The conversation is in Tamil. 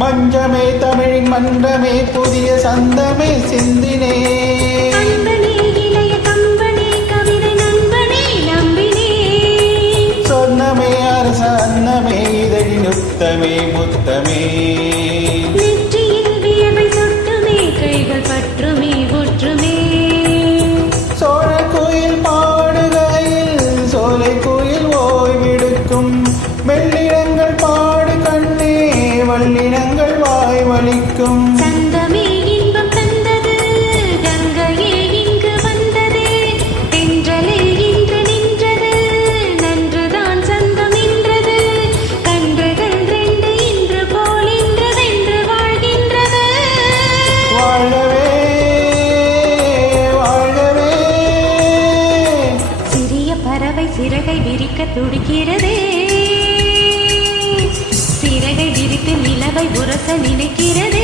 மஞ்சமே தமிழின் மன்றமே புதிய சந்தமே சிந்தினே சொன்னமே அரச அன்னமே இதழி நுத்தமே முத்தமே நெற்றியில் வியர்வை சொட்டுமே கைகள் பற்றுமே ஒற்றுமே சோழ கோயில் பாடுகையில் சோலை கோயில் ஓய்வெடுக்கும் மெல்லிடங்கள் பாடு கண்ணே வல்லினங்கள் வாய் வலிக்கும் சந்தமே இன்பம் தந்தது கங்கையே இங்கு வந்தது தென்றலே இன்று நின்றது நன்றுதான் சந்தம் என்றது கன்றுகள் ரெண்டு இன்று போல் இன்றதென்று வாழ்கின்றது வாழ்கவே வாழ்கவே சிறிய பறவை சிறகை விரிக்க துடிக்கிறதே சிறகை விரித்து நிலவை உரச நினைக்கிறதே